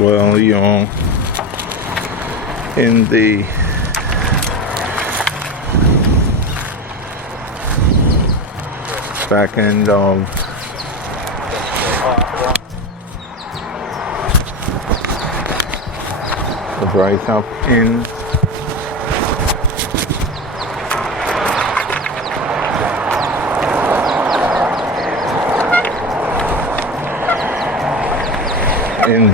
well, you're in the back end of the breakup in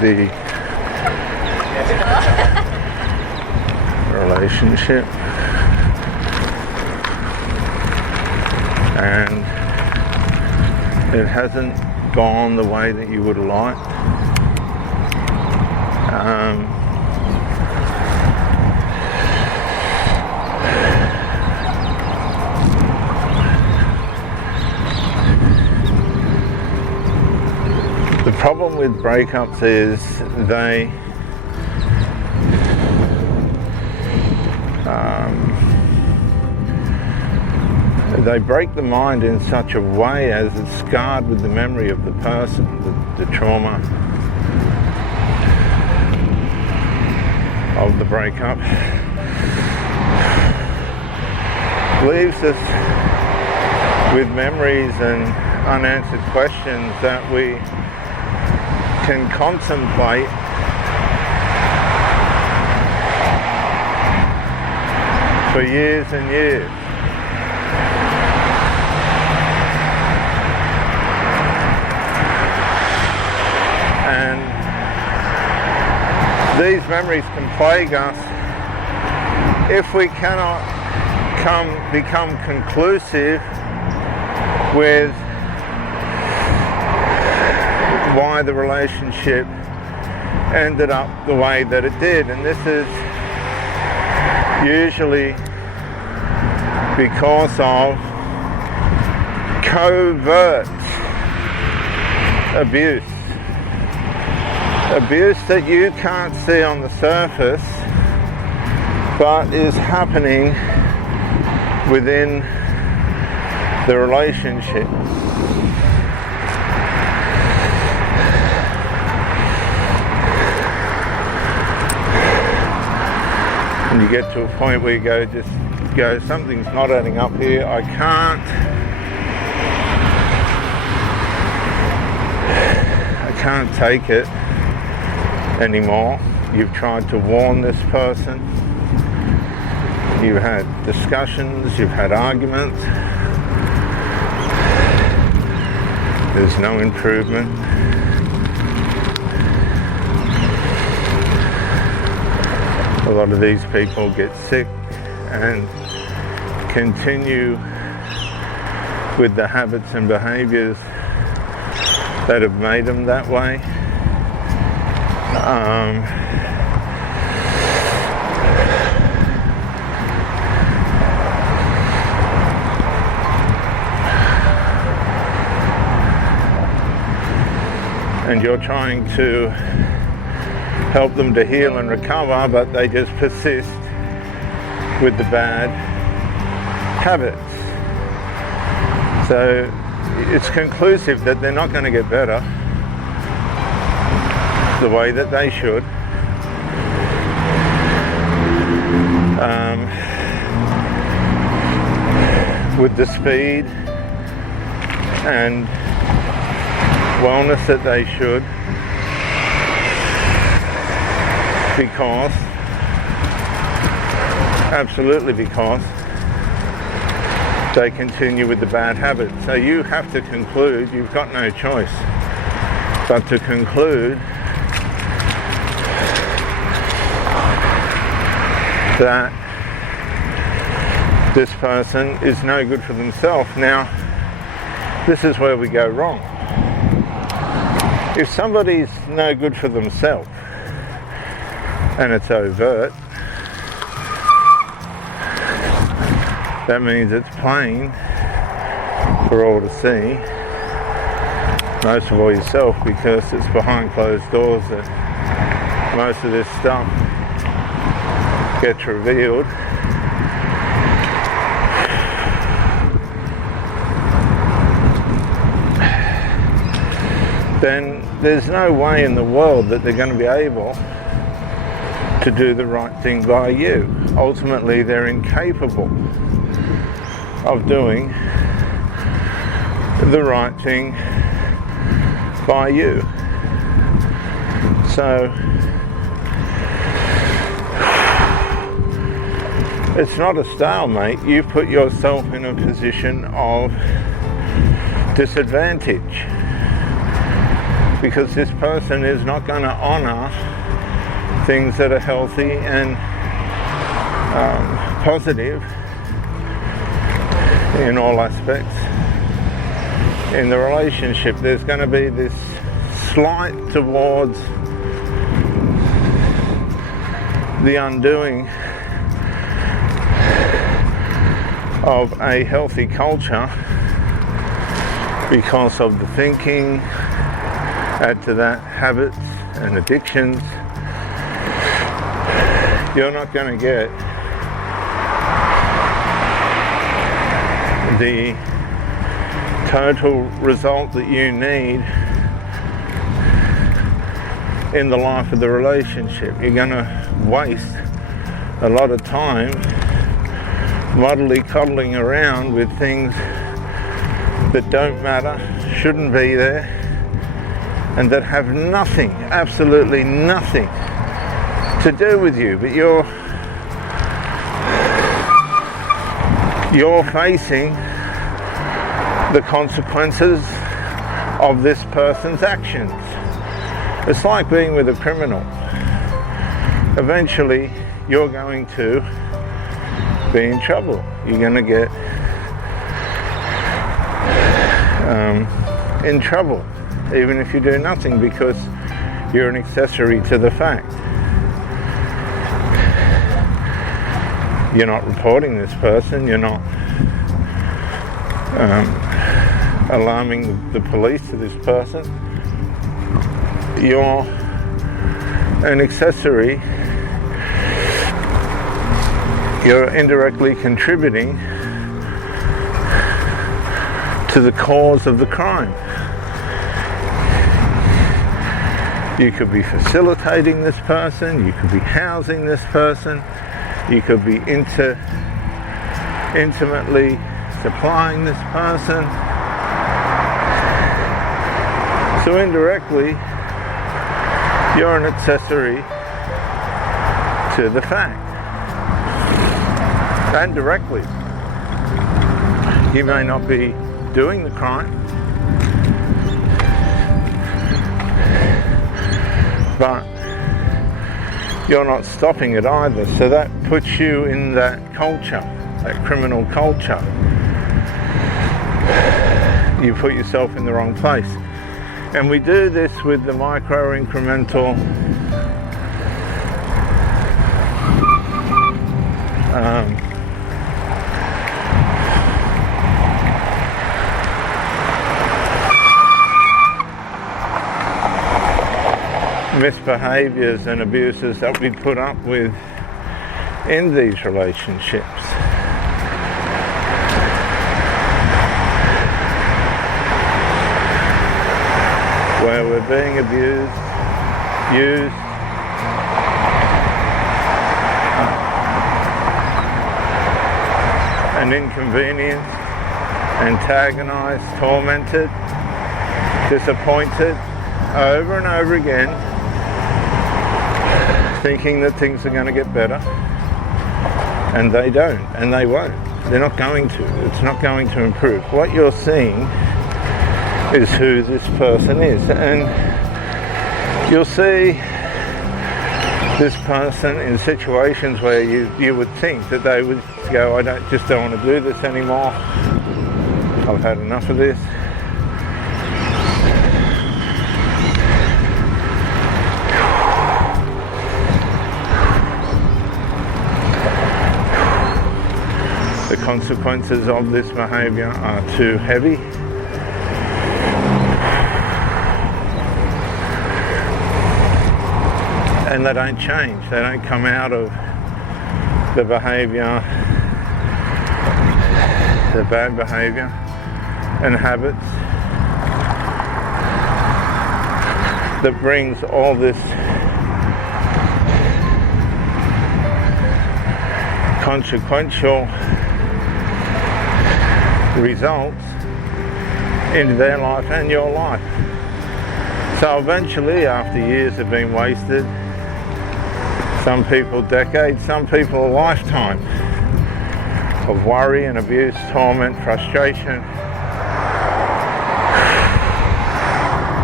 the relationship, and it hasn't gone the way that you would have liked. The problem with breakups is they break the mind in such a way as it's scarred with the memory of the person, the trauma of the breakup leaves us with memories and unanswered questions that we can contemplate for years and years. And these memories can plague us if we cannot become conclusive with why the relationship ended up the way that it did. And this is usually because of covert abuse. Abuse that you can't see on the surface, but is happening within the relationship. And you get to a point where you go, something's not adding up here. I can't take it anymore. You've tried to warn this person. You've had discussions, you've had arguments. There's no improvement. A lot of these people get sick and continue with the habits and behaviors that have made them that way. And you're trying to help them to heal and recover, but they just persist with the bad habits. So it's conclusive that they're not going to get better the way that they should. With the speed and wellness that they should, because, absolutely because, they continue with the bad habits. So you have to conclude, you've got no choice but to conclude that this person is no good for themselves. Now, this is where we go wrong. If somebody's no good for themselves and it's overt, that means it's plain for all to see, most of all yourself, because it's behind closed doors that most of this stuff gets revealed. there's no way in the world that they're going to be able to do the right thing by you. Ultimately, they're incapable of doing the right thing by you. So it's not a stalemate. You put yourself in a position of disadvantage because this person is not going to honor things that are healthy and positive in all aspects in the relationship. There's going to be this slight towards the undoing of a healthy culture because of the thinking. Add to that habits and addictions. You're not going to get the total result that you need in the life of the relationship. You're going to waste a lot of time modelly coddling around with things that don't matter, shouldn't be there, and that have nothing, absolutely nothing to do with you, but you're facing the consequences of this person's actions. It's like being with a criminal. Eventually, you're going to be in trouble. You're going to get in trouble, even if you do nothing, because you're an accessory to the fact. You're not reporting this person, you're not alarming the police to this person. You're an accessory. You're indirectly contributing to the cause of the crime. You could be facilitating this person, you could be housing this person, you could be intimately supplying this person. So indirectly, you're an accessory to the fact. And directly, you may not be doing the crime, but you're not stopping it either. So that puts you in that culture, that criminal culture. You put yourself in the wrong place. And we do this with the micro incremental misbehaviors and abuses that we put up with in these relationships. Where we're being abused, used, and inconvenienced, antagonized, tormented, disappointed over and over again, thinking that things are going to get better, and they don't, and they won't. They're not going to. It's not going to improve. What you're seeing is who this person is, and you'll see this person in situations where you would think that they would go, I don't want to do this anymore. I've had enough of this. The consequences of this behavior are too heavy. And they don't change. They don't come out of the behavior, the bad behavior and habits that brings all this consequential results into their life and your life. So eventually, after years have been wasted, some people decades, some people a lifetime of worry and abuse, torment, frustration,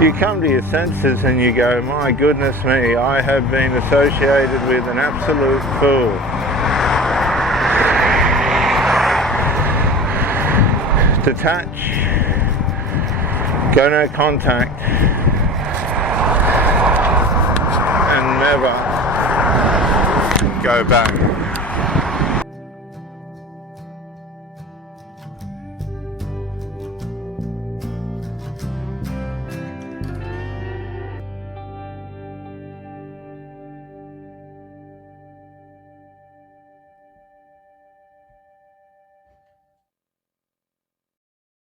you come to your senses and you go, my goodness me, I have been associated with an absolute fool. Detach, go no contact, and never go back.